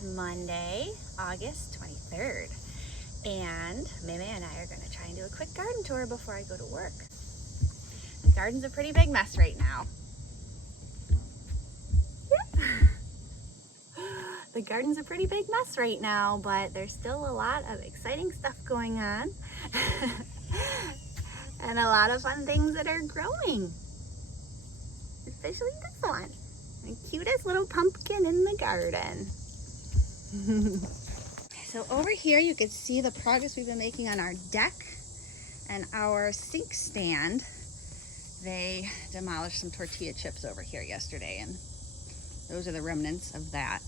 It's Monday, August 23rd, and Mimi and I are going to try and do a quick garden tour before I go to work. The garden's a pretty big mess right now. The garden's a pretty big mess right now, but there's still a lot of exciting stuff going on and a lot of fun things that are growing, especially this one. The cutest little pumpkin in the garden. So over here you can see the progress we've been making on our deck and our sink stand. They demolished some tortilla chips over here yesterday, and those are the remnants of that.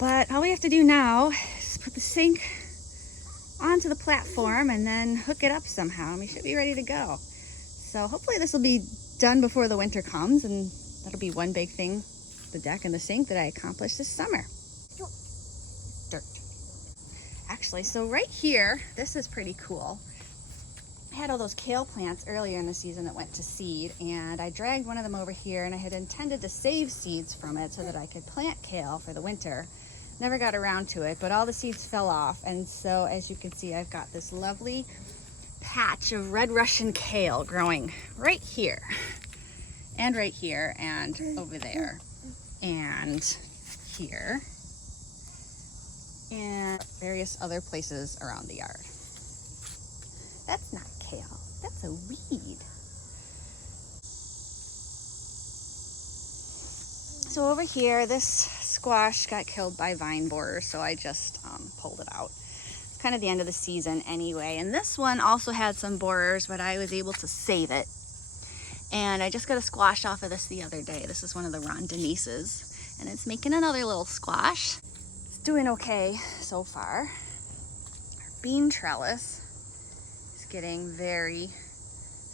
But all we have to do now is put the sink onto the platform and then hook it up somehow, and we should be ready to go. So hopefully this will be done before the winter comes, and that'll be one big thing, the deck and the sink, that I accomplished this summer. Dirt. Actually, so right here, this is pretty cool. I had all those kale plants earlier in the season that went to seed, and I dragged one of them over here, and I had intended to save seeds from it so that I could plant kale for the winter. Never got around to it, but all the seeds fell off, and so as you can see, I've got this lovely patch of red Russian kale growing right here and right here and over there and here and various other places around the yard. That's not kale, that's a weed. So over here, this squash got killed by vine borers, so I just pulled it out. It's kind of the end of the season anyway, and this one also had some borers, but I was able to save it. And I just got a squash off of this the other day. This is one of the Rondonices, and it's making another little squash. It's doing okay so far. Our bean trellis is getting very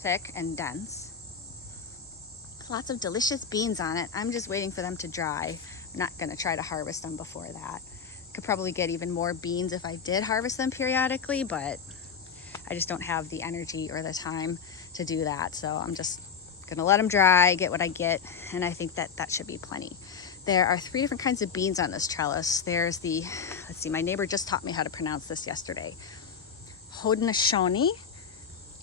thick and dense. Lots of delicious beans on it. I'm just waiting for them to dry. I'm not gonna try to harvest them before that. Could probably get even more beans if I did harvest them periodically, but I just don't have the energy or the time to do that. So I'm just gonna let them dry, get what I get, and I think that that should be plenty. There are 3 different kinds of beans on this trellis. There's the, let's see, my neighbor just taught me how to pronounce this yesterday. Haudenosaunee,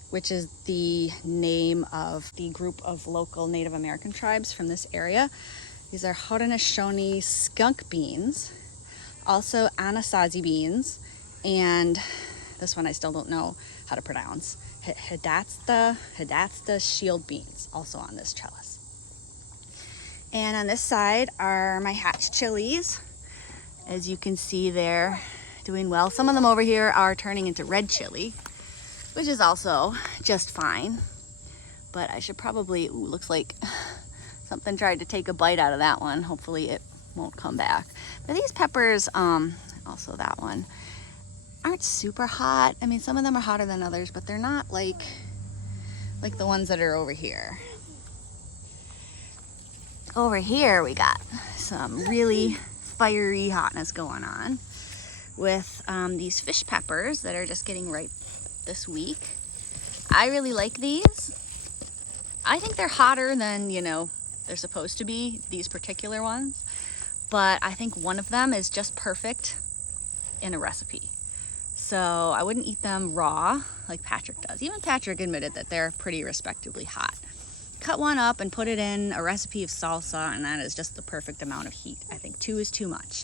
which is the name of the group of local Native American tribes from this area. These are Haudenosaunee skunk beans, also Anasazi beans, and this one I still don't know how to pronounce. Hidatsa shield beans, also on this trellis. And on this side are my hatch chilies. As you can see, they're doing well. Some of them over here are turning into red chili, which is also just fine. But I should probably, ooh, looks like something tried to take a bite out of that one. Hopefully it won't come back. But these peppers, also that one, aren't super hot. I mean, some of them are hotter than others, but they're not like the ones that are over here. Over here we got some really fiery hotness going on with these fish peppers that are just getting ripe this week. I really like these. I think they're hotter than, you know, they're supposed to be, these particular ones, but I think one of them is just perfect in a recipe. So I wouldn't eat them raw like Patrick does. Even Patrick admitted that they're pretty respectably hot. Cut one up and put it in a recipe of salsa, and that is just the perfect amount of heat. I think 2 is too much.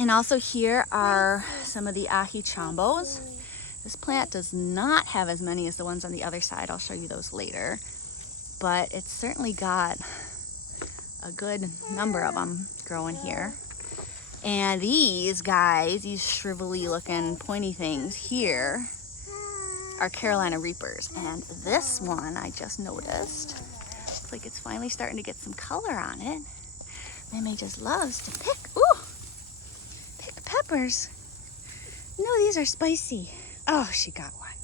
And also here are some of the ají chambos. This plant does not have as many as the ones on the other side. I'll show you those later. But it's certainly got a good number of them growing here. And these guys, these shrivelly looking pointy things here, are Carolina Reapers. And this one I just noticed, looks like it's finally starting to get some color on it. Mimi just loves to pick peppers. No, these are spicy. Oh, she got one.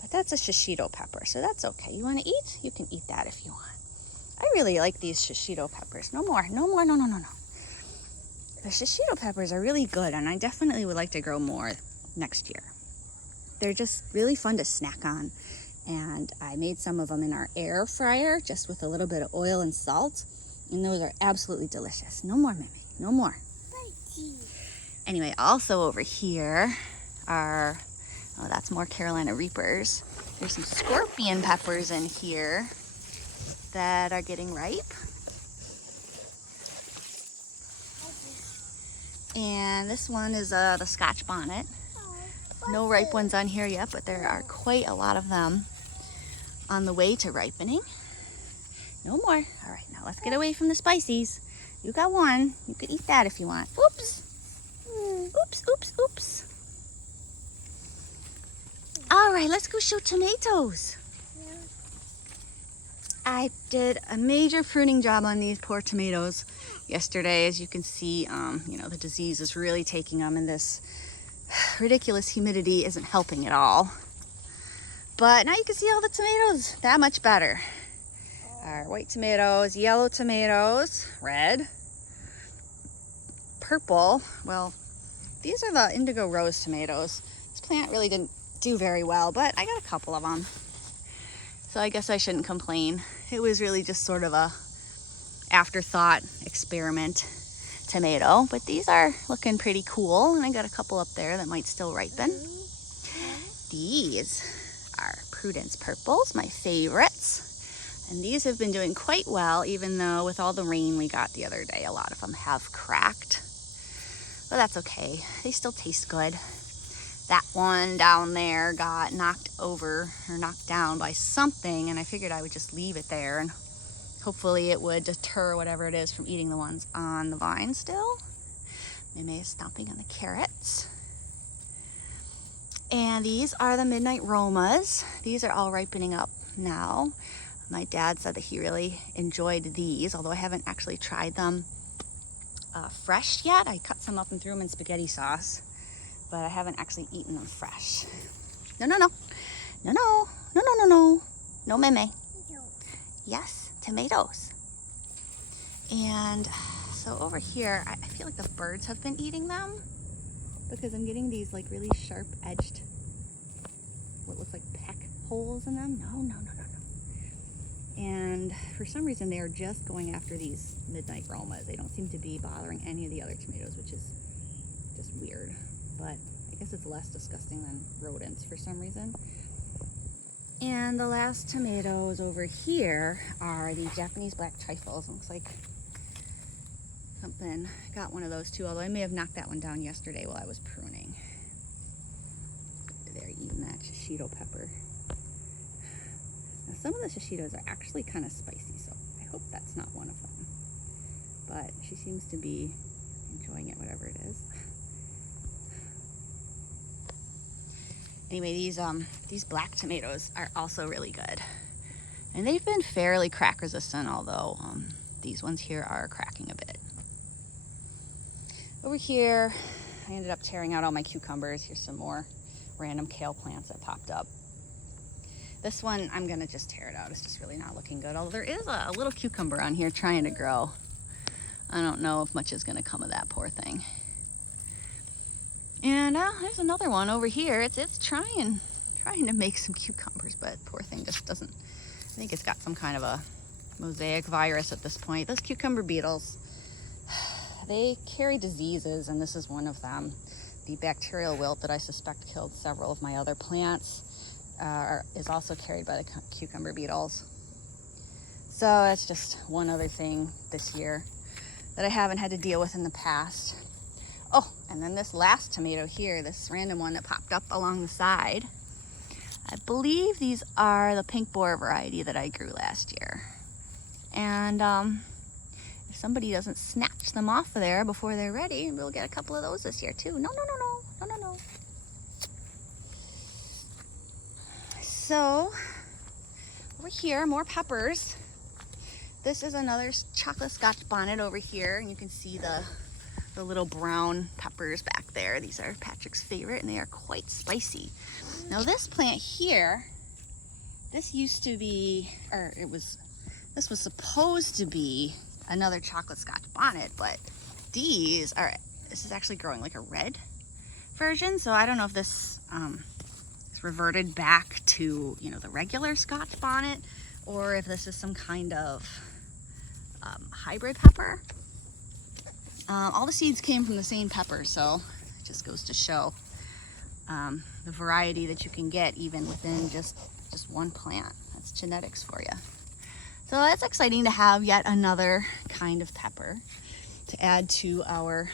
But that's a shishito pepper, so that's okay. You want to eat? You can eat that if you want. I really like these shishito peppers. No more. The shishito peppers are really good, and I definitely would like to grow more next year. They're just really fun to snack on, and I made some of them in our air fryer just with a little bit of oil and salt, and those are absolutely delicious. No more, Mimi. No more. Anyway, also over here are, oh, that's more Carolina Reapers. There's some scorpion peppers in here that are getting ripe. And this one is the Scotch bonnet. No ripe ones on here yet, but there are quite a lot of them on the way to ripening. No more. All right, now let's get away from the spicies. You got one. You could eat that if you want. Oops. Oops, oops, oops. All right, let's go show tomatoes. I did a major pruning job on these poor tomatoes yesterday. As you can see, you know, the disease is really taking them, and this ridiculous humidity isn't helping at all. But now you can see all the tomatoes that much better. Our white tomatoes, yellow tomatoes, red, purple. Well, these are the indigo rose tomatoes. This plant really didn't do very well, but I got a couple of them. So I guess I shouldn't complain. It was really just sort of a afterthought experiment tomato, but these are looking pretty cool, and I got a couple up there that might still ripen. These are Prudence purples, my favorites, and these have been doing quite well, even though with all the rain we got the other day, a lot of them have cracked, but that's okay. They still taste good. That one down there got knocked over or knocked down by something, and I figured I would just leave it there, and hopefully it would deter whatever it is from eating the ones on the vine still. Meme is stomping on the carrots. And these are the Midnight Romas. These are all ripening up now. My dad said that he really enjoyed these, although I haven't actually tried them fresh yet. I cut some up and threw them in spaghetti sauce, but I haven't actually eaten them fresh. No, no, no. No, no. No, no, no, no. No, Meme. Yes, tomatoes. And so over here, I feel like the birds have been eating them because I'm getting these like really sharp edged, what looks like peck holes in them. No, no, no, no, no. And for some reason, they are just going after these Midnight Romas. They don't seem to be bothering any of the other tomatoes, which is just weird. But I guess it's less disgusting than rodents for some reason. And the last tomatoes over here are the Japanese black trifles. It looks like something got one of those too, although I may have knocked that one down yesterday while I was pruning. They're eating that shishito pepper. Now some of the shishitos are actually kind of spicy, so I hope that's not one of them. But she seems to be enjoying it, whatever it is. Anyway, these black tomatoes are also really good. And they've been fairly crack resistant, although these ones here are cracking a bit. Over here, I ended up tearing out all my cucumbers. Here's some more random kale plants that popped up. This one, I'm gonna just tear it out. It's just really not looking good. Although there is a little cucumber on here trying to grow. I don't know if much is gonna come of that, poor thing. And there's another one over here. It's trying to make some cucumbers, but poor thing just doesn't. I think it's got some kind of a mosaic virus at this point. Those cucumber beetles, they carry diseases, and this is one of them. The bacterial wilt that I suspect killed several of my other plants is also carried by the cucumber beetles. So it's just one other thing this year that I haven't had to deal with in the past. Oh, and then this last tomato here, this random one that popped up along the side. I believe these are the pink boar variety that I grew last year. And if somebody doesn't snatch them off of there before they're ready, we'll get a couple of those this year too. No, no, no, no, no, no, no. So over here, more peppers. This is another chocolate Scotch bonnet over here, and you can see the little brown peppers back there. These are Patrick's favorite, and they are quite spicy. Now this plant here, this used to be, or this was supposed to be another chocolate Scotch bonnet, but this is actually growing like a red version. So I don't know if this is reverted back to, you know, the regular Scotch bonnet, or if this is some kind of hybrid pepper. All the seeds came from the same pepper, so it just goes to show the variety that you can get even within just one plant. That's genetics for you. So that's exciting to have yet another kind of pepper to add to our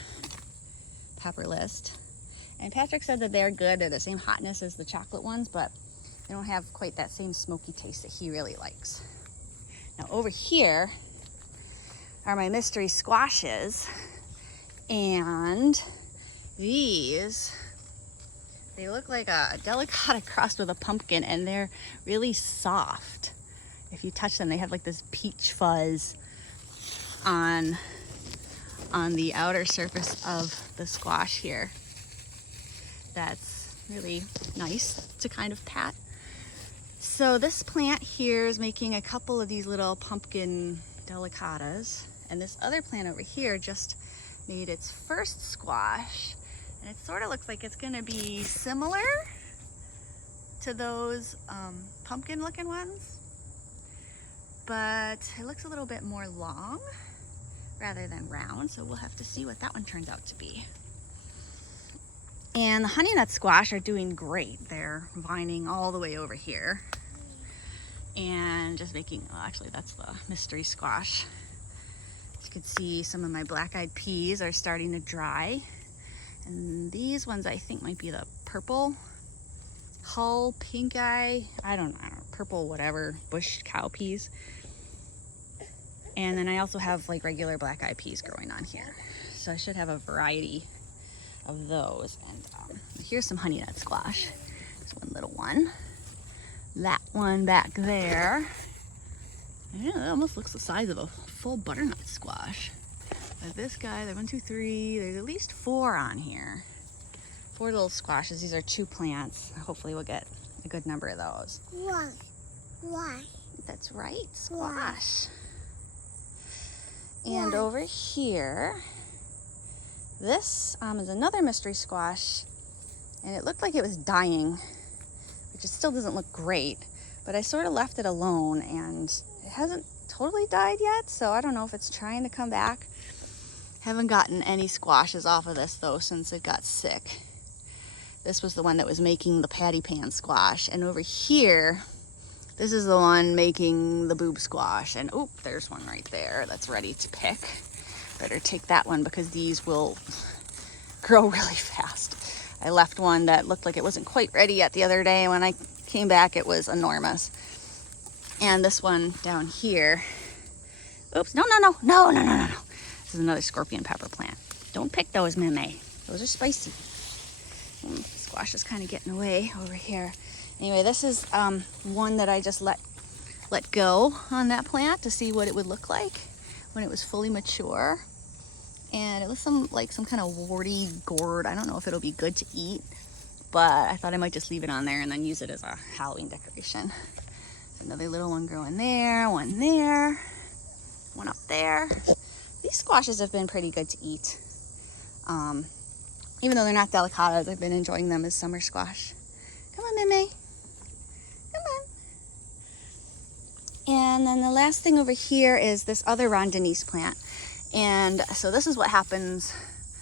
pepper list. And Patrick said that they're good. They're the same hotness as the chocolate ones, but they don't have quite that same smoky taste that he really likes. Now over here are my mystery squashes, and these, they look like a delicata crossed with a pumpkin, and they're really soft. If you touch them, they have like this peach fuzz on the outer surface of the squash here. That's really nice to kind of pat. So this plant here is making a couple of these little pumpkin delicatas, and this other plant over here just made its first squash, and it sort of looks like it's going to be similar to those pumpkin looking ones, but it looks a little bit more long rather than round, so we'll have to see what that one turns out to be. And the honey nut squash are doing great. They're vining all the way over here and just making, oh, actually that's the mystery squash. You can see some of my black-eyed peas are starting to dry, and these ones I think might be the purple hull pink eye, I don't know, purple whatever, bush cow peas. And then I also have like regular black-eyed peas growing on here, so I should have a variety of those. And here's some honey nut squash. There's one little one. That one back there, yeah, that almost looks the size of a full butternut squash. But this guy, there's 1, 2, 3, there's at least 4 on here. 4 little squashes. These are 2 plants. Hopefully we'll get a good number of those. Why? That's right, squash. And over here, this is another mystery squash, and it looked like it was dying, which it still doesn't look great, but I sort of left it alone, and it hasn't totally died yet, so I don't know if it's trying to come back. Haven't gotten any squashes off of this though since it got sick. This was the one that was making the patty pan squash, and over here, this is the one making the boob squash, and oh, there's one right there that's ready to pick. Better take that one because these will grow really fast. I left one that looked like it wasn't quite ready yet the other day, and when I came back it was enormous. And this one down here, oops, no. This is another scorpion pepper plant. Don't pick those, Meme. Those are spicy. Squash is kind of getting away over here. Anyway, this is one that I just let go on that plant to see what it would look like when it was fully mature. And it was some kind of warty gourd. I don't know if it'll be good to eat, but I thought I might just leave it on there and then use it as a Halloween decoration. Another little one growing there, one there, one up there. These squashes have been pretty good to eat. Even though they're not delicatas, I've been enjoying them as summer squash. Come on, Meme. Come on. And then the last thing over here is this other Rondenise plant. And so this is what happens.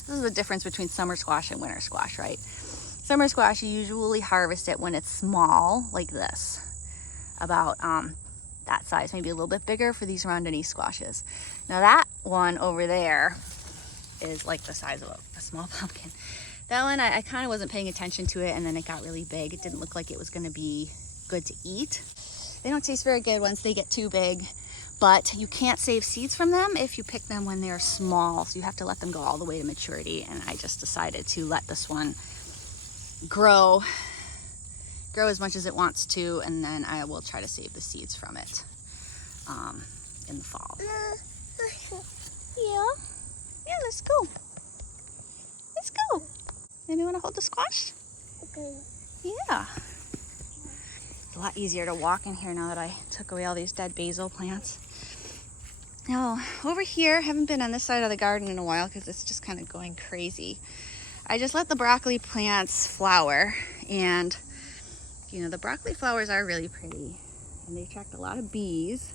This is the difference between summer squash and winter squash, right? Summer squash, you usually harvest it when it's small, like this. About that size, maybe a little bit bigger for these Rondenise squashes. Now that one over there is like the size of a small pumpkin. That one, I kind of wasn't paying attention to it, and then it got really big. It didn't look like it was going to be good to eat. They don't taste very good once they get too big, but you can't save seeds from them if you pick them when they're small, so you have to let them go all the way to maturity. And I just decided to let this one grow as much as it wants to, and then I will try to save the seeds from it in the fall. Yeah, let's go. Let's go. Maybe you want to hold the squash? Okay. Yeah. It's a lot easier to walk in here now that I took away all these dead basil plants. Now, over here, haven't been on this side of the garden in a while because it's just kind of going crazy. I just let the broccoli plants flower, and you know, the broccoli flowers are really pretty and they attract a lot of bees.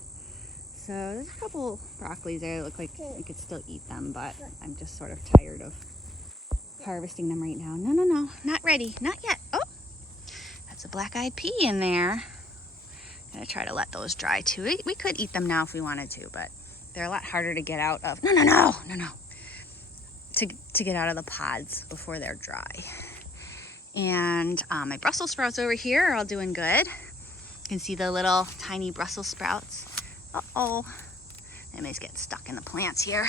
So there's a couple broccolis there that look like we could still eat them, but I'm just sort of tired of harvesting them right now. No, no, no, not ready, not yet. Oh, that's a black-eyed pea in there. I'm gonna try to let those dry too. We could eat them now if we wanted to, but they're a lot harder to get out of. No, no, no, no, no. To get out of the pods before they're dry. And my Brussels sprouts over here are all doing good. You can see the little tiny Brussels sprouts. Uh-oh, Emmy's getting stuck in the plants here.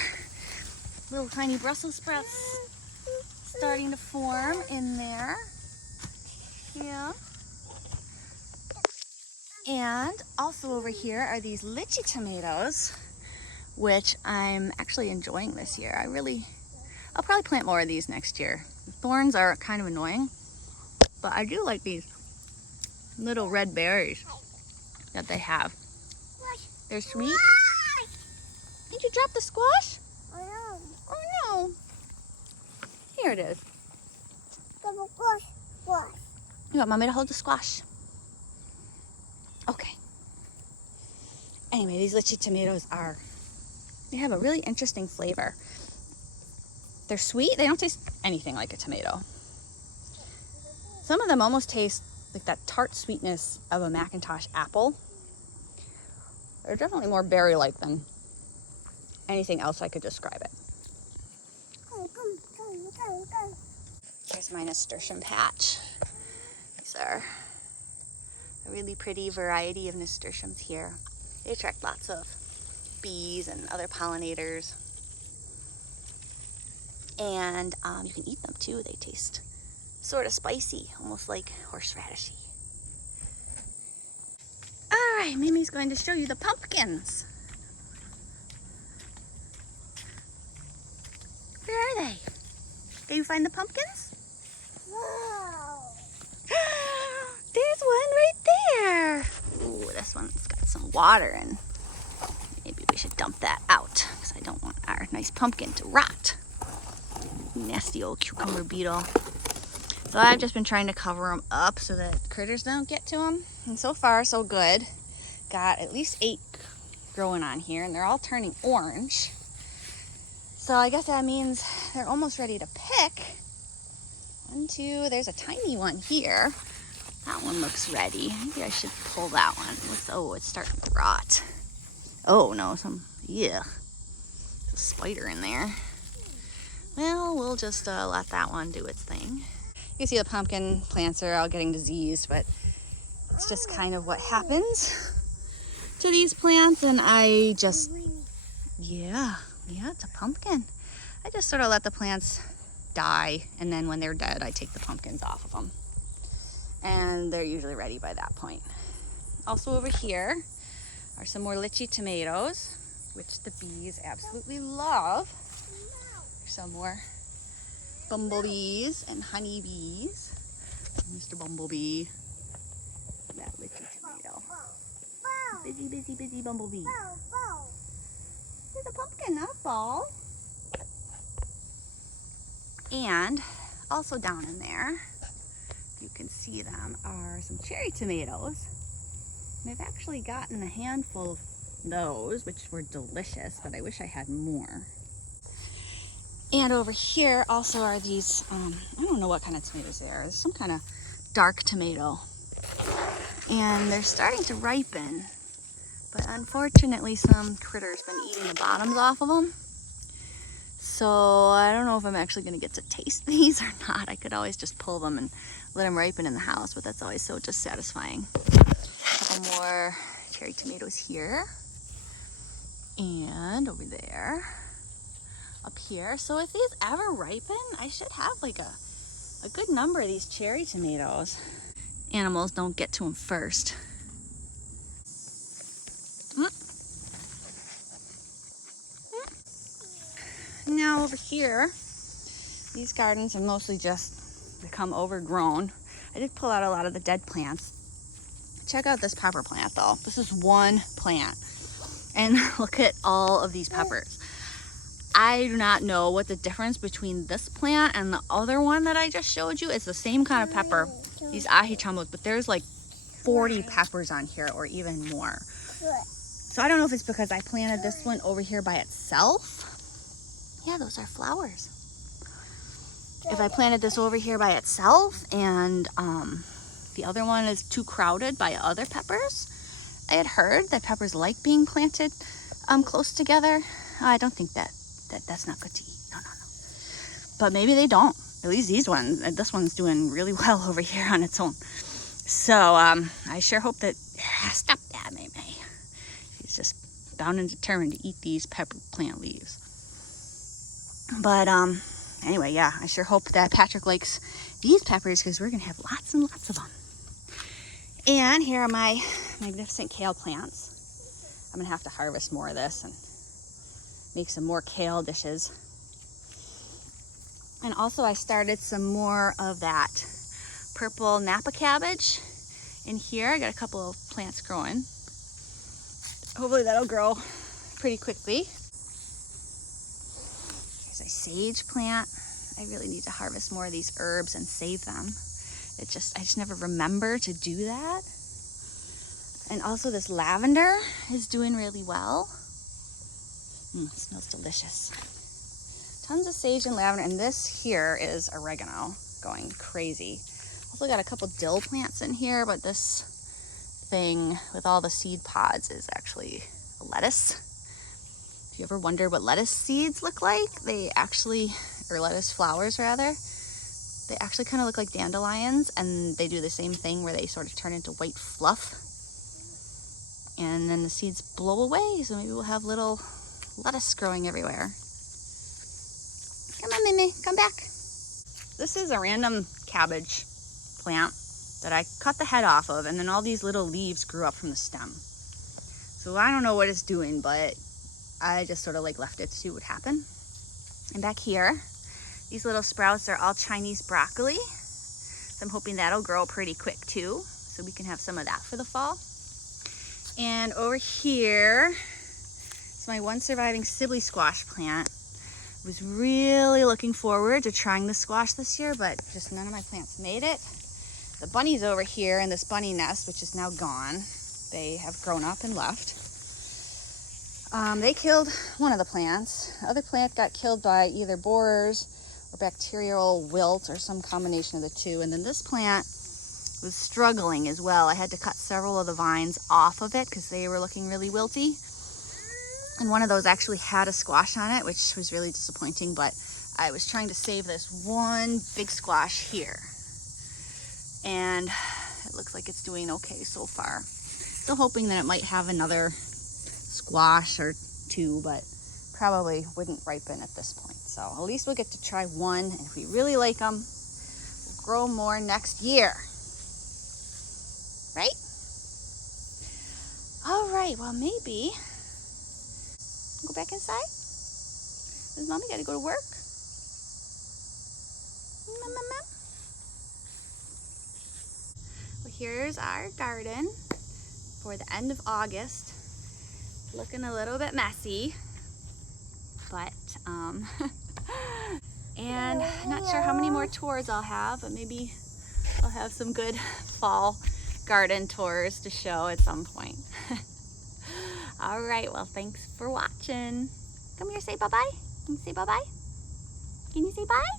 Little tiny Brussels sprouts starting to form in there. Yeah. And also over here are these lychee tomatoes, which I'm actually enjoying this year. I'll probably plant more of these next year. The thorns are kind of annoying, but I do like these little red berries that they have. They're sweet. Did you drop the squash? Oh Oh no. Here it is. no. You want mommy to hold the squash? Okay. Anyway, these lychee tomatoes they have a really interesting flavor. They're sweet. They don't taste anything like a tomato. Some of them almost taste like that tart sweetness of a Macintosh apple. They're definitely more berry-like than anything else I could describe it. Here's my nasturtium patch. These are a really pretty variety of nasturtiums here. They attract lots of bees and other pollinators. And you can eat them too. They taste sort of spicy, almost like horseradishy. All right, Mimi's going to show you the pumpkins. Where are they? Did you find the pumpkins? There's one right there. Ooh, this one's got some water and maybe we should dump that out because I don't want our nice pumpkin to rot. Nasty old cucumber beetle. So I've just been trying to cover them up so that critters don't get to them. And so far, so good. Got at least 8 growing on here, and they're all turning orange. So I guess that means they're almost ready to pick. 1, 2, there's a tiny one here. That one looks ready. Maybe I should pull that one. Oh, it's starting to rot. Oh no, there's a spider in there. Well, we'll just let that one do its thing. You can see the pumpkin plants are all getting diseased, but it's just kind of what happens to these plants. And I just, yeah, it's a pumpkin. I just sort of let the plants die, and then when they're dead, I take the pumpkins off of them. And they're usually ready by that point. Also over here are some more lychee tomatoes, which the bees absolutely love. Some more bumblebees and honeybees. Mr. Bumblebee. That lychee tomato. Busy, busy, busy bumblebee. There's a pumpkin, not a ball. And also down in there, you can see them, are some cherry tomatoes. And I've actually gotten a handful of those, which were delicious, but I wish I had more. And over here also are these, I don't know what kind of tomatoes they are. There's some kind of dark tomato. And they're starting to ripen, but unfortunately some critter's been eating the bottoms off of them. So I don't know if I'm actually gonna get to taste these or not. I could always just pull them and let them ripen in the house, but that's always so dissatisfying. A couple more cherry tomatoes here. And over there. Up here. So if these ever ripen, I should have like a good number of these cherry tomatoes. Animals don't get to them first. Now over here, these gardens have mostly just become overgrown. I did pull out a lot of the dead plants. Check out this pepper plant though. This is one plant. And look at all of these peppers. I do not know what the difference between this plant and the other one that I just showed you. It's the same kind of pepper, these ahi chambos, but there's like 40 peppers on here or even more. So I don't know if it's because I planted this one over here by itself. Yeah, those are flowers. If I planted this over here by itself and the other one is too crowded by other peppers. I had heard that peppers like being planted close together. I don't think that's not good to eat. No. But maybe they don't. At least these ones. This one's doing really well over here on its own. So I sure hope that... Stop that, May. She's just bound and determined to eat these pepper plant leaves. But anyway, yeah, I sure hope that Patrick likes these peppers because we're going to have lots and lots of them. And here are my magnificent kale plants. I'm going to have to harvest more of this and make some more kale dishes. And also I started some more of that purple Napa cabbage in here. I got a couple of plants growing. Hopefully that'll grow pretty quickly. There's a sage plant. I really need to harvest more of these herbs and save them. I just never remember to do that. And also this lavender is doing really well. It smells delicious. Tons of sage and lavender, and this here is oregano going crazy. Also got a couple dill plants in here, but this thing with all the seed pods is actually a lettuce. If you ever wondered what lettuce seeds look like, or lettuce flowers rather, they actually kind of look like dandelions, and they do the same thing where they sort of turn into white fluff. And then the seeds blow away, so maybe we'll have little lettuce growing everywhere. Come on, Mimi, come back. This is a random cabbage plant that I cut the head off of, and then all these little leaves grew up from the stem. So I don't know what it's doing, but I just sort of like left it to see what happened. And back here, these little sprouts are all Chinese broccoli. So I'm hoping that'll grow pretty quick too, so we can have some of that for the fall. And over here is my one surviving Sibley squash plant. I was really looking forward to trying the squash this year, but just none of my plants made it. The bunnies over here in this bunny nest, which is now gone, they have grown up and left. They killed one of the plants. The other plant got killed by either borers or bacterial wilt or some combination of the two. And then this plant was struggling as well. I had to cut several of the vines off of it because they were looking really wilty. And one of those actually had a squash on it, which was really disappointing, but I was trying to save this one big squash here. And it looks like it's doing okay so far. Still hoping that it might have another squash or two, but probably wouldn't ripen at this point. So at least we'll get to try one, and if we really like them, we'll grow more next year. Right? All right, well, maybe go back inside. Does Mommy got to go to work? Well, here's our garden for the end of August. Looking a little bit messy, but and not sure how many more tours I'll have, but maybe I'll have some good fall garden tours to show at some point. All right, well, thanks for watching. Come here, say bye-bye. Can you say bye-bye? Can you say bye?